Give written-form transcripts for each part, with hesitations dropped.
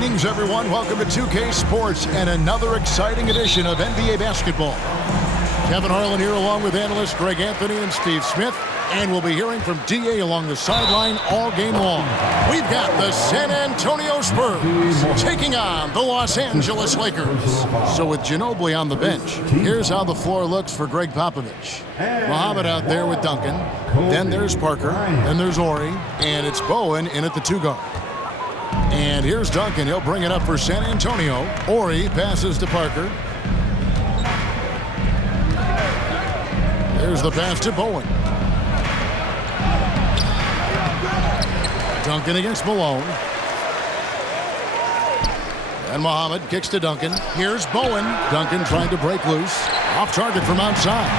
Greetings, everyone. Welcome to 2K Sports and another exciting edition of NBA basketball. Kevin Harlan here along with analysts Greg Anthony and Steve Smith. And we'll be hearing from DA along the sideline all game long. We've got the San Antonio Spurs taking on the Los Angeles Lakers. So with Ginobili on the bench, here's how the floor looks for Greg Popovich. Muhammad out there with Duncan. Then there's Parker. Then there's Ori. And it's Bowen in at the 2-guard. And here's Duncan. He'll bring it up for San Antonio. Ori passes to Parker. There's the pass to Bowen. Duncan against Malone. And Muhammad kicks to Duncan. Here's Bowen. Duncan trying to break loose. Off target from outside.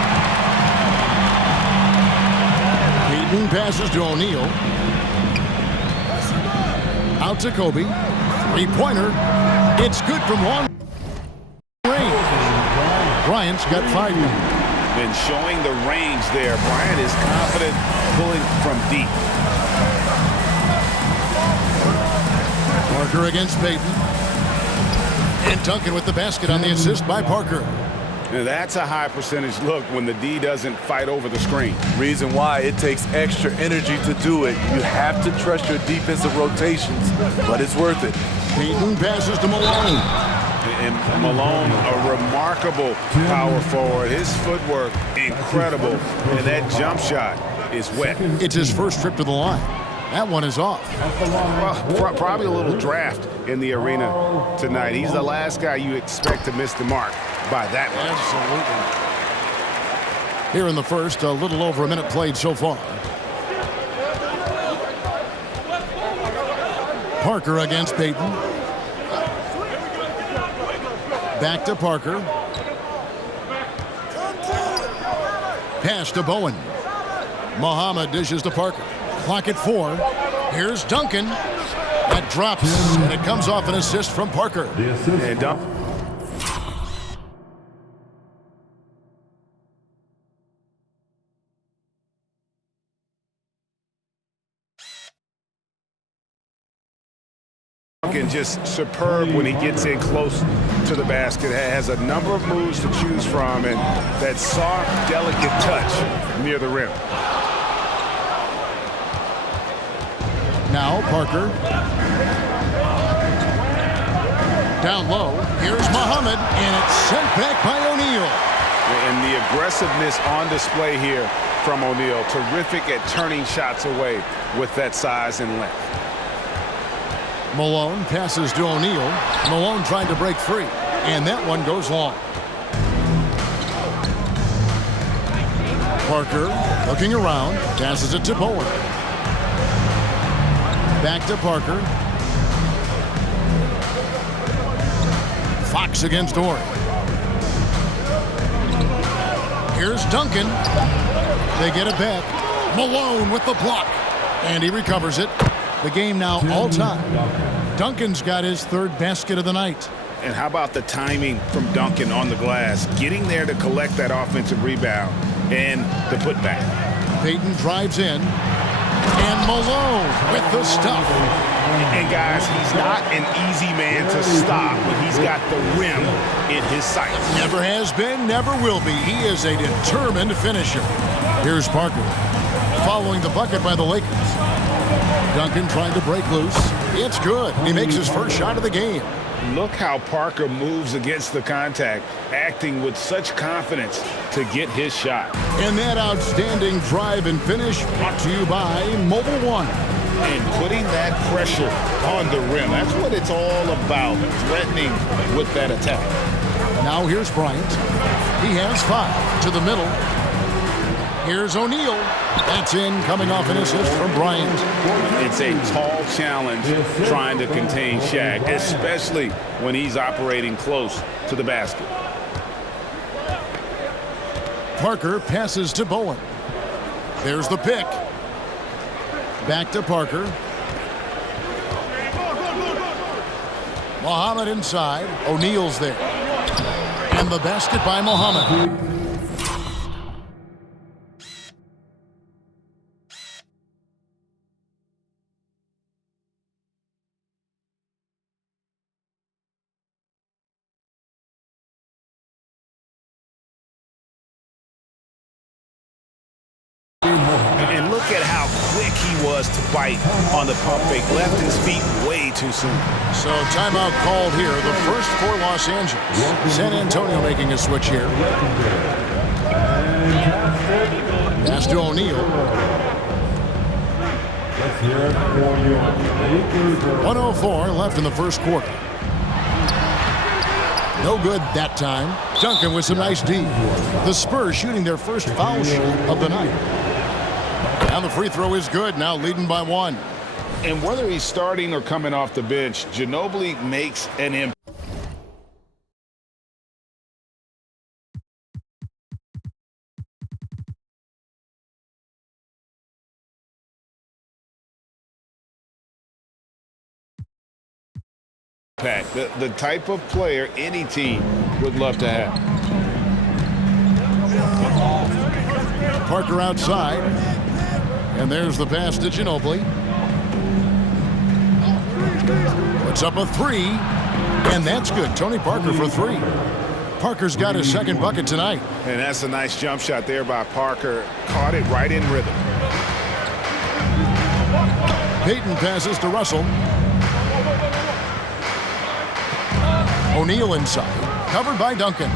Payton passes to O'Neal. Out to Kobe. Three-pointer. It's good from long range. Bryant's got 5 minutes. Been showing the range there. Bryant is confident pulling from deep. Parker against Payton. And Duncan with the basket on the assist by Parker. Now that's a high percentage look when the D doesn't fight over the screen. Reason why it takes extra energy to do it. You have to trust your defensive rotations, but it's worth it. Payton passes to Malone. And Malone, a remarkable power forward. His footwork, incredible. And that jump shot is wet. It's his first trip to the line. That one is off. Well, probably a little draft in the arena tonight. He's the last guy you expect to miss the mark by that much. Absolutely. Here in the first, a little over a minute played so far. Parker against Payton. Back to Parker. Pass to Bowen. Muhammad dishes to Parker. Clock at 4. Here's Duncan. That drops, and it comes off an assist from Parker. And Duncan. Just superb when he gets in close to the basket. Has a number of moves to choose from, and that soft, delicate touch near the rim. Now Parker. Down low. Here's Muhammad, and it's sent back by O'Neal. And the aggressiveness on display here from O'Neal. Terrific at turning shots away with that size and length. Malone passes to O'Neal. Malone trying to break free, and that one goes long. Parker looking around, passes it to Bowen. Back to Parker. Fox against Ori. Here's Duncan. They get it back. Malone with the block, and he recovers it. The game now all-time. Duncan's got his third basket of the night. And how about the timing from Duncan on the glass? Getting there to collect that offensive rebound and the putback. Payton drives in. And Malone with the stuff. And guys, he's not an easy man to stop when he's got the rim in his sights. Never has been, never will be. He is a determined finisher. Here's Parker. Following the bucket by the Lakers. Duncan trying to break loose. It's good. He makes his first shot of the game. Look how Parker moves against the contact, acting with such confidence to get his shot. And that outstanding drive and finish brought to you by Mobile One. And putting that pressure on the rim. That's what it's all about, threatening with that attack. Now here's Bryant. He has 5 to the middle. Here's O'Neal. That's in, coming off an assist from Bryant. It's a tall challenge trying to contain Shaq, especially when he's operating close to the basket. Parker passes to Bowen. There's the pick. Back to Parker. Muhammad inside. O'Neal's there. And the basket by Muhammad. And look at how quick he was to bite on the pump fake. Left his feet way too soon. So timeout called here. The first for Los Angeles. San Antonio making a switch here. Pass to O'Neal. 1:04 left in the first quarter. No good that time. Duncan with some nice D. The Spurs shooting their first foul shot of the night. And the free throw is good, now leading by 1. And whether he's starting or coming off the bench, Ginobili makes an impact. The type of player any team would love to have. Parker outside. And there's the pass to Ginobili. Puts up a 3. And that's good. Tony Parker for 3. Parker's got his second bucket tonight. And that's a nice jump shot there by Parker. Caught it right in rhythm. Payton passes to Russell. O'Neal inside, covered by Duncan.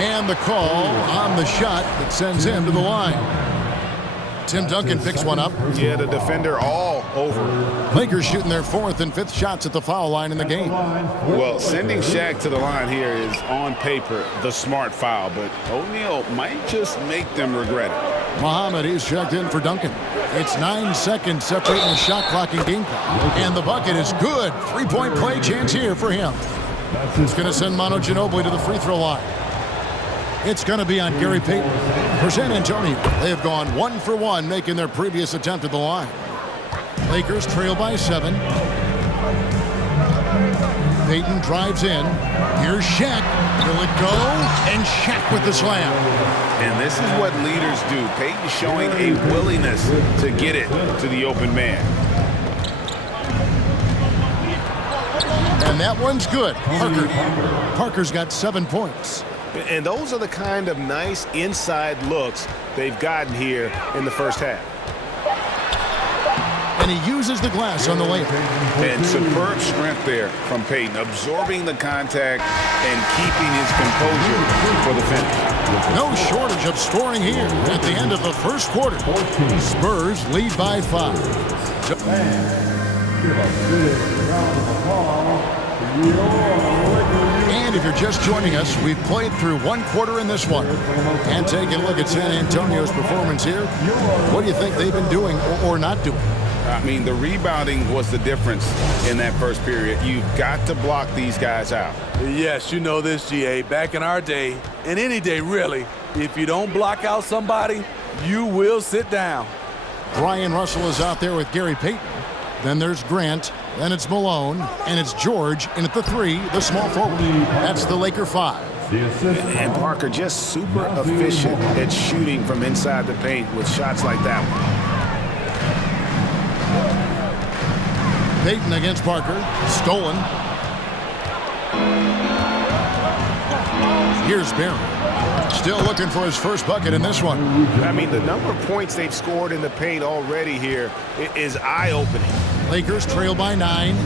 And the call on the shot that sends him to the line. Tim Duncan picks one up. Yeah, the defender all over it. Lakers shooting their 4th and 5th shots at the foul line in the game. Well, sending Shaq to the line here is on paper the smart foul, but O'Neal might just make them regret it. Muhammad is checked in for Duncan. It's 9 seconds separating the shot clock and game clock. And the bucket is good. 3-point play chance here for him. It's going to send Manu Ginobili to the free throw line. It's going to be on Gary Payton. For San Antonio, they have gone 1 for 1, making their previous attempt at the line. Lakers trail by 7. Payton drives in. Here's Shaq. Will it go? And Shaq with the slam. And this is what leaders do. Payton showing a willingness to get it to the open man. And that one's good. Parker's got 7 points. And those are the kind of nice inside looks they've gotten here in the first half. And he uses the glass on the layup. And superb strength there from Payton, absorbing the contact and keeping his composure for the finish. No shortage of scoring here at the end of the first quarter. Spurs lead by 5. And if you're just joining us, we've played through 1 quarter in this one. And taking a look at San Antonio's performance here, what do you think they've been doing or not doing? I mean, the rebounding was the difference in that first period. You've got to block these guys out. Yes, you know this, GA. Back in our day, and any day really, if you don't block out somebody, you will sit down. Brian Russell is out there with Gary Payton. Then there's Grant. Then it's Malone. And it's George. And at the 3, the small forward. That's the Laker 5. And Parker just super efficient at shooting from inside the paint with shots like that one. Payton against Parker. Stolen. Here's Barry. Still looking for his first bucket in this one. I mean, the number of points they've scored in the paint already here is eye-opening. Lakers trail by 9.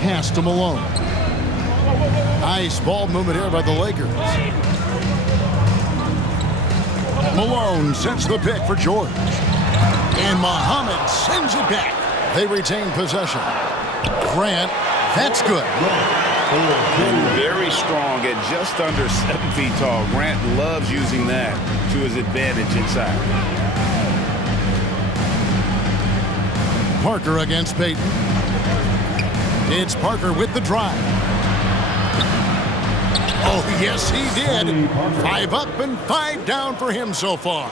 Pass to Malone. Nice ball movement here by the Lakers. Malone sets the pick for George. And Muhammad sends it back. They retain possession. Grant, that's good. Very strong at just under 7 feet tall. Grant loves using that to his advantage inside. Parker against Payton. It's Parker with the drive. Oh, yes, he did. 5 up and 5 down for him so far.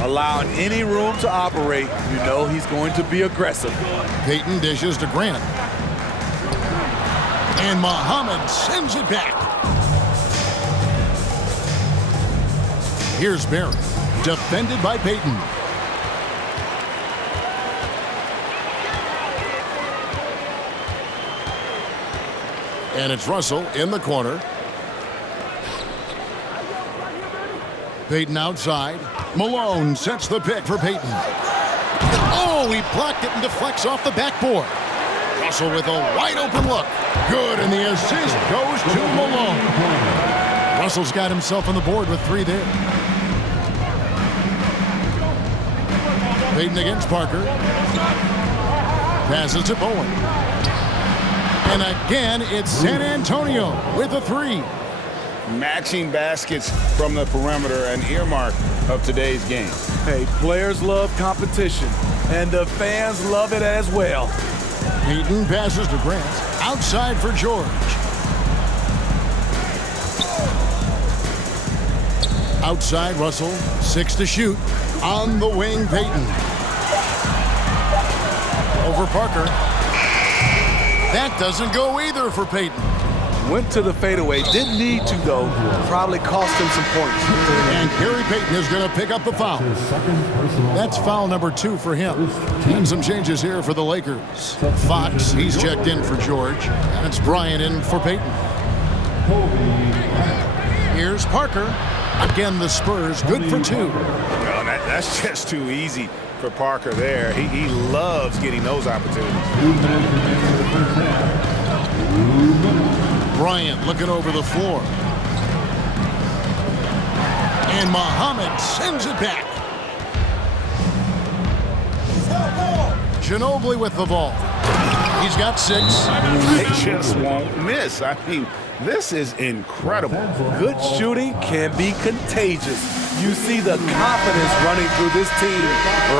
Allowing any room to operate, you know he's going to be aggressive. Payton dishes to Grant. And Muhammad sends it back. Here's Barry, defended by Payton. And it's Russell in the corner. Payton outside. Malone sets the pick for Payton. Oh, he blocked it and deflects off the backboard. Russell with a wide open look. Good, and the assist goes to Malone. Russell's got himself on the board with 3 there. Payton against Parker. Passes to Bowen. And again, it's San Antonio with a 3. Matching baskets from the perimeter, an earmark of today's game. Hey, players love competition, and the fans love it as well. Payton passes to Grant. Outside for George. Outside, Russell. 6 to shoot. On the wing, Payton. Over Parker. That doesn't go either for Payton. Went to the fadeaway. Didn't need to, though. Probably cost him some points. And Gary Payton is going to pick up the foul. That's foul number 2 for him. And some changes here for the Lakers. Fox, he's checked in for George. And it's Bryant in for Payton. Here's Parker. Again, the Spurs, good for 2. Well, that's just too easy for Parker there. He loves getting those opportunities. Bryant looking over the floor. And Muhammad sends it back. Ginobili with the ball. He's got 6. They just won't miss. I mean, this is incredible. Good shooting can be contagious. You see the confidence running through this team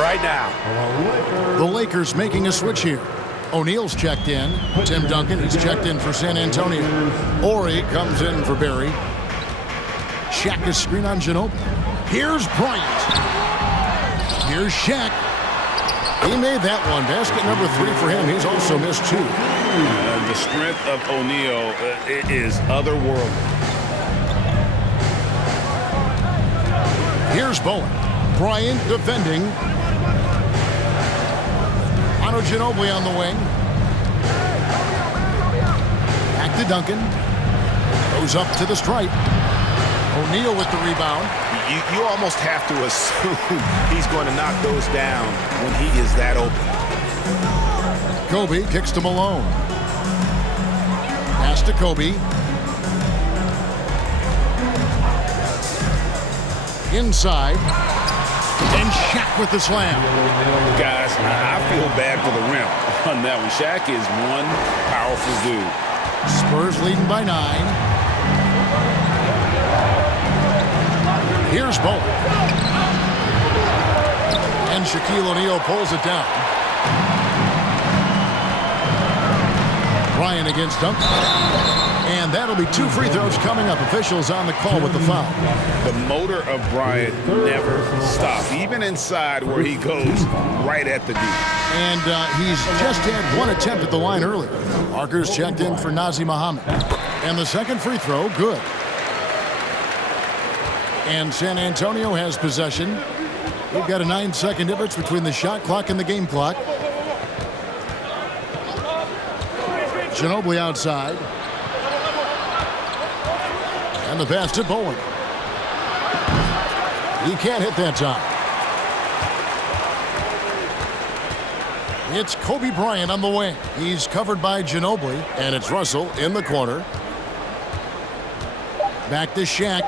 right now. The Lakers making a switch here. O'Neal's checked in. Tim Duncan is checked in for San Antonio. Ori comes in for Barry. Shaq is screen on Ginobili. Here's Bryant. Here's Shaq. He made that one. Basket number 3 for him. He's also missed 2. The strength of O'Neal is otherworldly. Here's Bowen. Bryant defending. Ginobili on the wing. Back to Duncan. Goes up to the stripe. O'Neal with the rebound. You almost have to assume he's going to knock those down when he is that open. Kobe kicks to Malone. Pass to Kobe. Inside. And Shaq with the slam. Guys, I feel bad for the rim on that one. Shaq is one powerful dude. Spurs leading by 9. Here's Bowen. And Shaquille O'Neal pulls it down. Bryant against Duncan. And that'll be 2 free throws coming up. Officials on the call with the foul. The motor of Bryant never stops, even inside where he goes right at the D. And he's just had 1 attempt at the line earlier. Parker's checked in for Nazi Muhammad. And the second free throw, good. And San Antonio has possession. We've got a 9-second difference between the shot clock and the game clock. Ginobili outside. And the pass to Bowen. He can't hit that time. It's Kobe Bryant on the wing. He's covered by Ginobili, and it's Russell in the corner. Back to Shaq.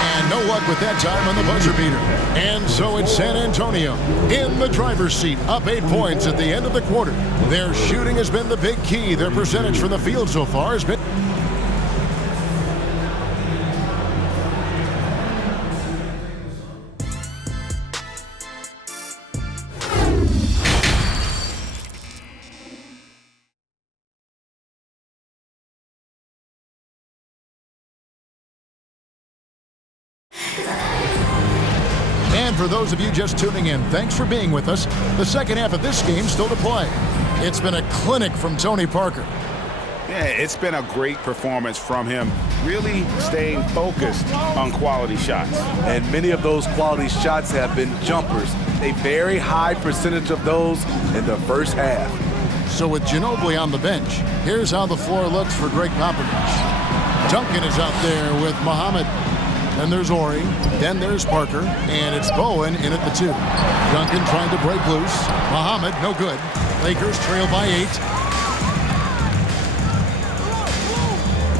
And no luck with that time on the buzzer beater. And so it's San Antonio in the driver's seat, up 8 points at the end of the quarter. Their shooting has been the big key. Their percentage from the field so far has been... And for those of you just tuning in, thanks for being with us. The second half of this game still to play. It's been a clinic from Tony Parker. Yeah, it's been a great performance from him, really staying focused on quality shots. And many of those quality shots have been jumpers. A very high percentage of those in the first half. So with Ginobili on the bench, here's how the floor looks for Greg Popovich. Duncan is out there with Muhammad. Then there's Ori. Then there's Parker. And it's Bowen in at the 2. Duncan trying to break loose. Muhammad, no good. Lakers trail by 8.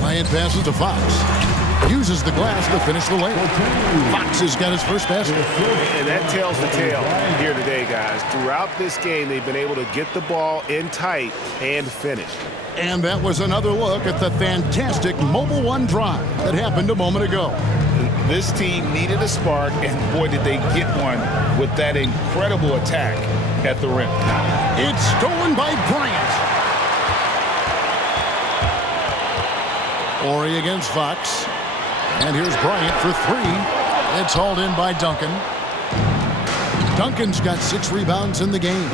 Bryant passes to Fox. Uses the glass to finish the layup. Fox has got his first basket. And that tells the tale here today, guys. Throughout this game, they've been able to get the ball in tight and finish. And that was another look at the fantastic Mobile One drive that happened a moment ago. This team needed a spark, and boy, did they get one with that incredible attack at the rim. It's stolen by Bryant. Ori against Fox. And here's Bryant for 3. It's hauled in by Duncan. Duncan's got 6 rebounds in the game.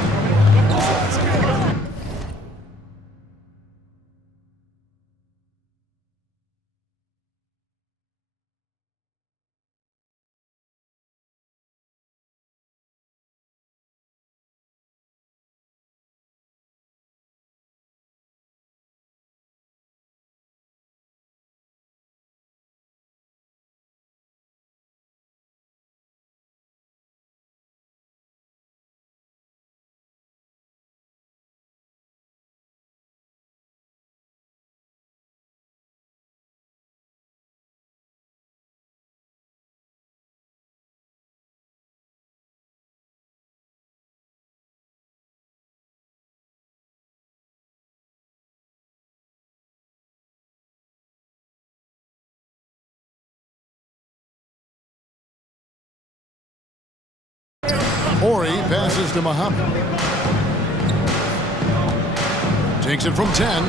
Ori passes to Muhammad. Takes it from 10.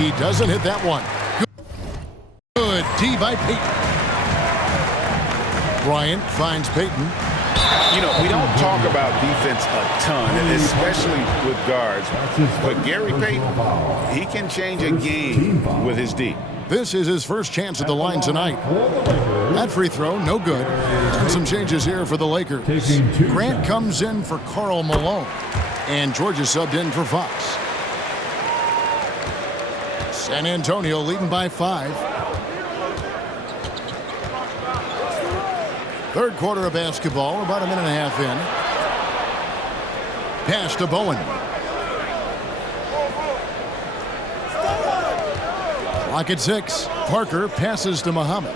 He doesn't hit that one. Good D by Payton. Bryant finds Payton. You know, we don't talk about defense a ton, and especially with guards. But Gary Payton, he can change a game with his D. This is his first chance at the line tonight. That free throw, no good. Some changes here for the Lakers. Grant comes in for Karl Malone. And George is subbed in for Fox. San Antonio leading by 5. Third quarter of basketball, about a minute and a half in. Pass to Bowen. Clock at 6. Parker passes to Muhammad.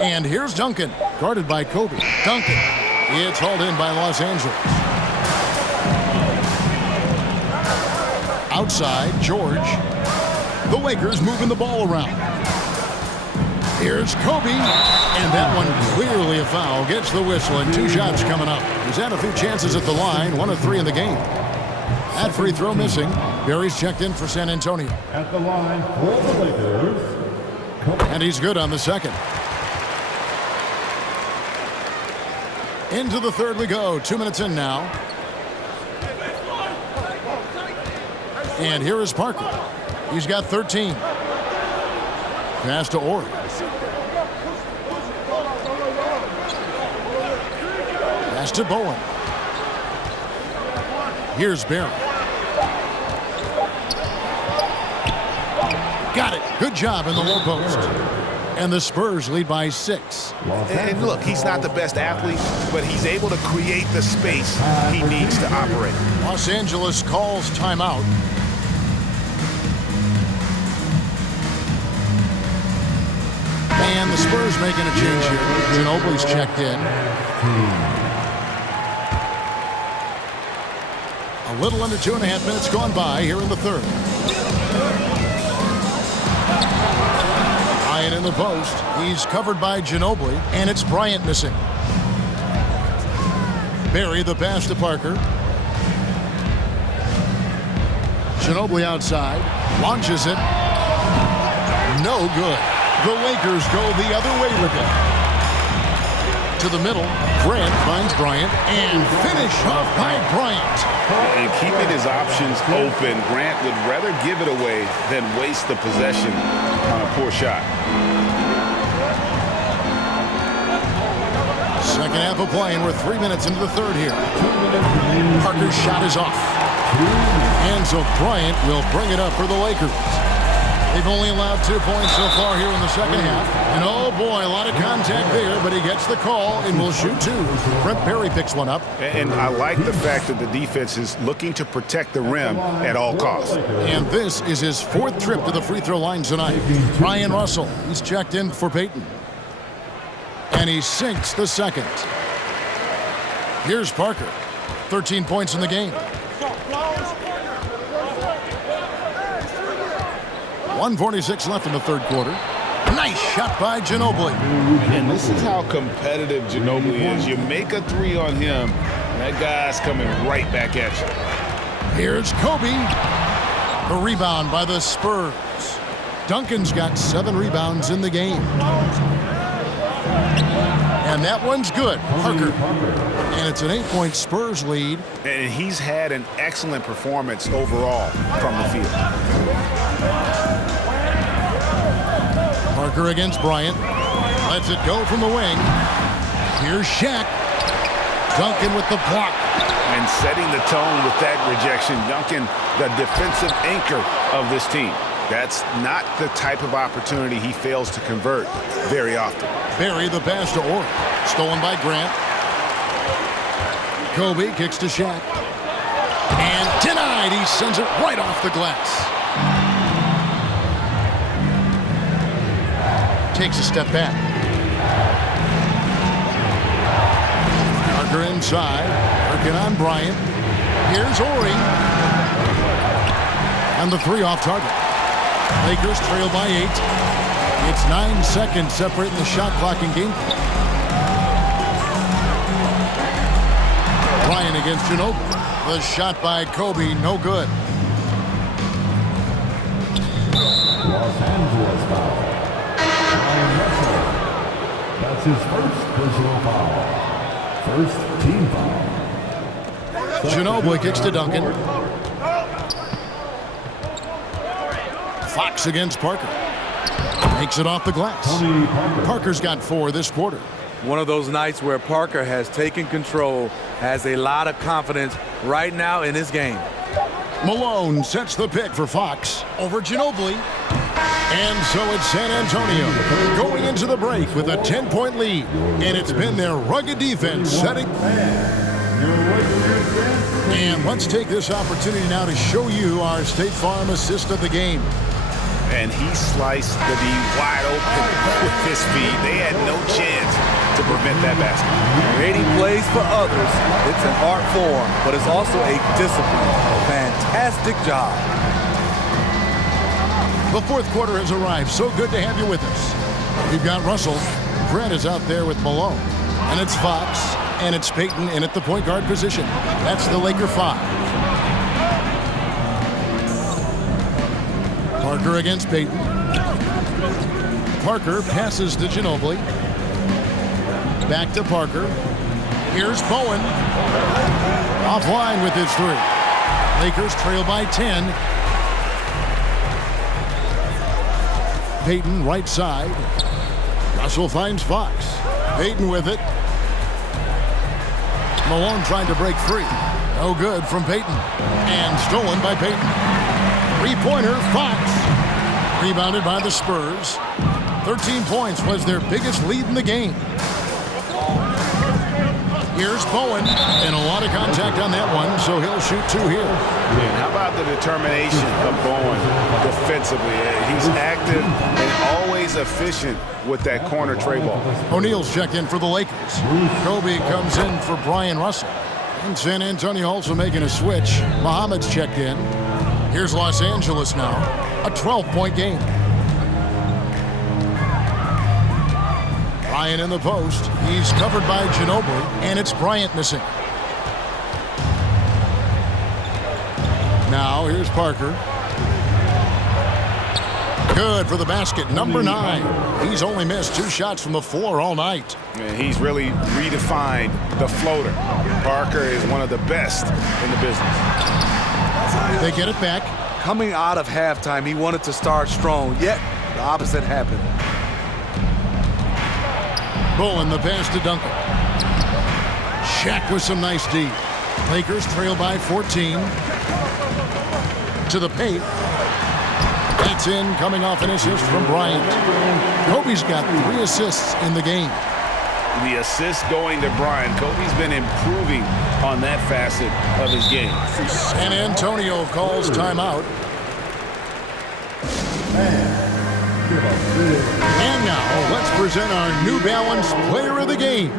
And here's Duncan, guarded by Kobe. Duncan. It's hauled in by Los Angeles. Outside, George. The Lakers moving the ball around. Here's Kobe. And that one clearly a foul. Gets the whistle, and 2 shots coming up. He's had a few chances at the line, 1 of 3 in the game. That free throw missing. Barry's checked in for San Antonio. At the line for the Lakers. And he's good on the second. Into the third we go. 2 minutes in now. And here is Parker. He's got 13. Pass to Ori. Pass to Bowen. Here's Barry. Got it. Good job in the low post. And the Spurs lead by 6. And look, he's not the best athlete, but he's able to create the space he needs to operate. Los Angeles calls timeout. And the Spurs making a change here. Ginobili's checked in. A little under 2.5 minutes gone by here in the third. Bryant in the post. He's covered by Ginobili, and it's Bryant missing. Barry the pass to Parker. Ginobili outside. Launches it. No good. The Lakers go the other way with it. To the middle. Grant finds Bryant, and finish off by Bryant. And keeping his options open, Grant would rather give it away than waste the possession on a poor shot. Second half of play, and we're 3 minutes into the third here. Parker's shot is off. And so Bryant will bring it up for the Lakers. They've only allowed 2 points so far here in the second half. And oh boy, a lot of contact there, but he gets the call and will shoot 2. Brent Perry picks one up. And I like the fact that the defense is looking to protect the rim at all costs. And this is his 4th trip to the free throw line tonight. Brian Russell, he's checked in for Payton. And he sinks the second. Here's Parker. 13 points in the game. 1:46 left in the third quarter. Nice shot by Ginobili. And this is how competitive Ginobili is. You make a 3 on him, that guy's coming right back at you. Here's Kobe. The rebound by the Spurs. Duncan's got 7 rebounds in the game. And that one's good. Parker. And it's an 8-point Spurs lead. And he's had an excellent performance overall from the field. Parker against Bryant. Lets it go from the wing. Here's Shaq. Duncan with the block. And setting the tone with that rejection. Duncan, the defensive anchor of this team. That's not the type of opportunity he fails to convert very often. Barry the pass to Orr. Stolen by Grant. Kobe kicks to Shaq. And denied. He sends it right off the glass. Takes a step back. Parker inside. Working on Bryant. Here's Ori. And the 3 off target. Lakers trail by 8. It's 9 seconds separating the shot clock and game. Bryant against Ginobili. The shot by Kobe, no good. Los Angeles foul. Brian Russell. That's his first personal foul. First team foul. Ginobili kicks to Duncan. Fox against Parker. Makes it off the glass. Parker's got 4 this quarter. One of those nights where Parker has taken control, has a lot of confidence right now in his game. Malone sets the pick for Fox over Ginobili. And so it's San Antonio going into the break with a 10-point lead. And it's been their rugged defense setting. And let's take this opportunity now to show you our State Farm assist of the game. And he sliced the D wide open with his speed. They had no chance to prevent that basket. Creating plays for others, it's an art form, but it's also a discipline. Fantastic job. The fourth quarter has arrived. So good to have you with us. We've got Russell. Grant is out there with Malone. And it's Fox. And it's Payton in at the point guard position. That's the Laker 5. Parker against Payton. Parker passes to Ginobili. Back to Parker. Here's Bowen. Offline with his 3. Lakers trail by 10. Payton right side. Russell finds Fox. Payton with it. Malone trying to break free. No good from Payton. And stolen by Payton. 3-pointer, Fox. Rebounded by the Spurs. 13 points was their biggest lead in the game. Here's Bowen. And a lot of contact on that one, so he'll shoot 2 here. And how about the determination of Bowen defensively? He's active and always efficient with that corner tray ball. O'Neal's checked in for the Lakers. Kobe comes in for Brian Russell. And San Antonio also making a switch. Muhammad's checked in. Here's Los Angeles now. A 12-point game. Bryant in the post. He's covered by Ginobili, and it's Bryant missing. Now here's Parker. Good for the basket, number 9. He's only missed 2 shots from the floor all night. And he's really redefined the floater. Parker is one of the best in the business. They get it back. Coming out of halftime, he wanted to start strong, yet the opposite happened. Bowen the pass to Duncan. Shaq with some nice D. Lakers trail by 14. To the paint. That's in, coming off an assist from Bryant. Kobe's got 3 assists in the game. The assist going to Bryant. Kobe's been improving on that facet of his game. San Antonio calls timeout. And now, let's present our New Balance Player of the Game,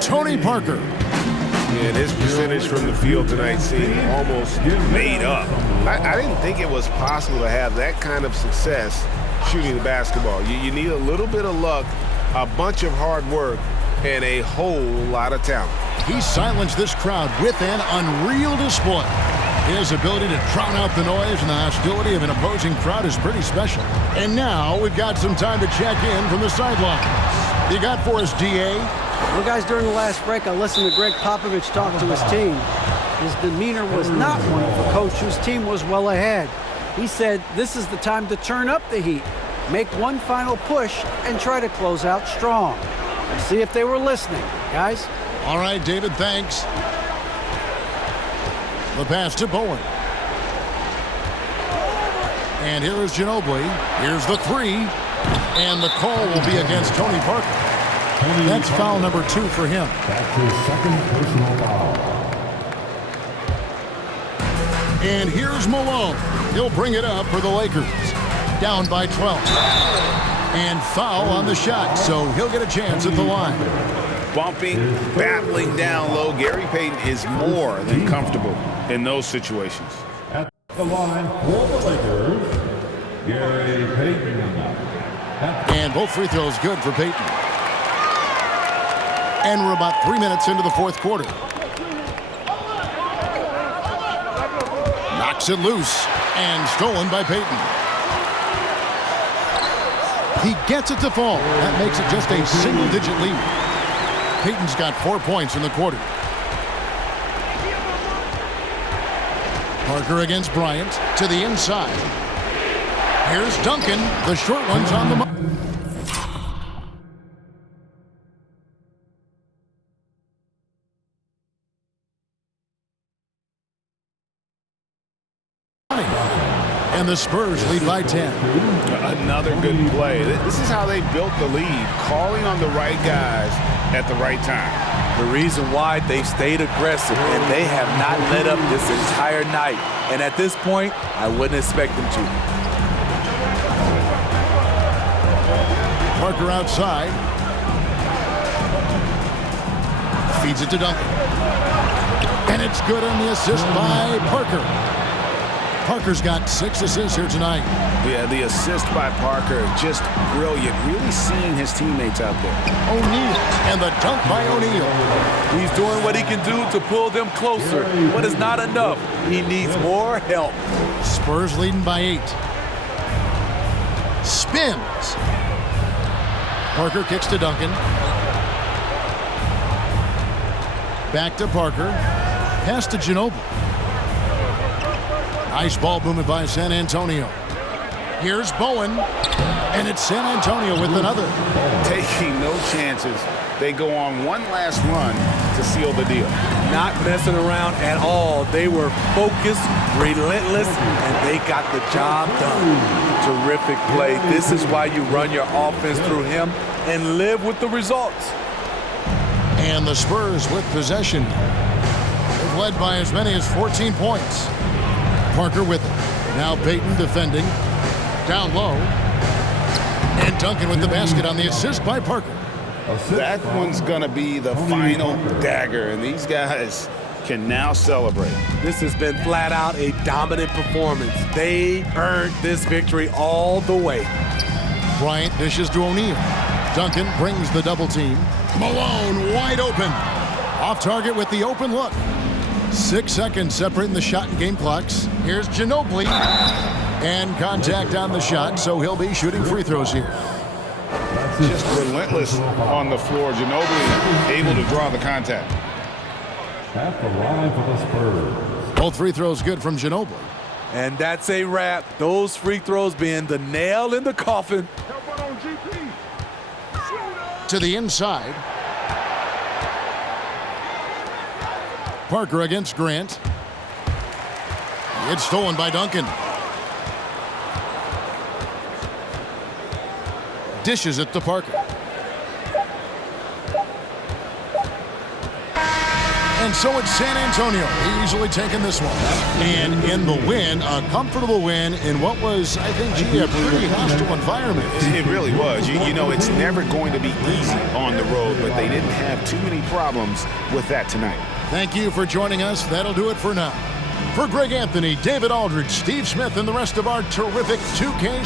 Tony Parker. And his percentage from the field tonight seemed almost made up. I didn't think it was possible to have that kind of success shooting the basketball. You need a little bit of luck, a bunch of hard work, and a whole lot of talent. He silenced this crowd with an unreal display. His ability to drown out the noise and the hostility of an opposing crowd is pretty special. And now we've got some time to check in from the sidelines. You got for us, D.A.? Well, guys, during the last break, I listened to Greg Popovich talk to his team. His demeanor was not one of a coach whose team was well ahead. He said, this is the time to turn up the heat, make one final push, and try to close out strong. Let's see if they were listening, guys. All right, David, thanks. The pass to Bowen. And here is Ginobili. Here's the 3. And the call will be against Tony Parker. That's foul number 2 for him. That's his second personal foul. And here's Malone. He'll bring it up for the Lakers. Down by 12. And foul on the shot, so he'll get a chance at the line. Bumping, battling down low. Gary Payton is more than comfortable in those situations. At the line for the Lakers, Gary Payton. And both free throws good for Payton. And we're about 3 minutes into the fourth quarter. Knocks it loose and stolen by Payton. He gets it to fall. That makes it just a single-digit lead. Payton's got 4 points in the quarter. Parker against Bryant to the inside. Here's Duncan. The short one's on the money. And the Spurs lead by 10. Another good play. This is how they built the lead, calling on the right guys at the right time. The reason why they've stayed aggressive and they have not let up this entire night. And at this point, I wouldn't expect them to. Parker outside. Feeds it to Duncan. And it's good on the assist by Parker. Parker's got 6 assists here tonight. Yeah, the assist by Parker, just brilliant. Really seeing his teammates out there. O'Neal, and the dunk by O'Neal. He's doing what he can do to pull them closer, but it's not enough. He needs more help. Spurs leading by 8. Spins. Parker kicks to Duncan. Back to Parker. Pass to Ginobili. Nice ball movement by San Antonio. Here's Bowen, and it's San Antonio with another. Taking no chances. They go on one last run to seal the deal. Not messing around at all. They were focused, relentless, and they got the job done. Terrific play. This is why you run your offense through him and live with the results. And the Spurs with possession. They've led by as many as 14 points. Parker with it. Now Payton defending. Down low. And Duncan with the basket on the assist by Parker. That one's going to be the final dagger, and these guys can now celebrate. This has been flat out a dominant performance. They earned this victory all the way. Bryant dishes to O'Neal. Duncan brings the double team. Malone wide open. Off target with the open look. 6 seconds separating the shot and game clocks. Here's Ginobili. And contact on the shot, so he'll be shooting free throws here. Just relentless on the floor. Ginobili able to draw the contact. At the line for the Spurs. Both free throws good from Ginobili. And that's a wrap. Those free throws being the nail in the coffin. To the inside. Parker against Grant. It's stolen by Duncan. dishes it to Parker. And so it's San Antonio easily taking this one. And in the win, a comfortable win in what was, I think, a pretty hostile environment. It really was. You know, it's never going to be easy on the road, but they didn't have too many problems with that tonight. Thank you for joining us. That'll do it for now. For Greg Anthony, David Aldridge, Steve Smith, and the rest of our terrific 2K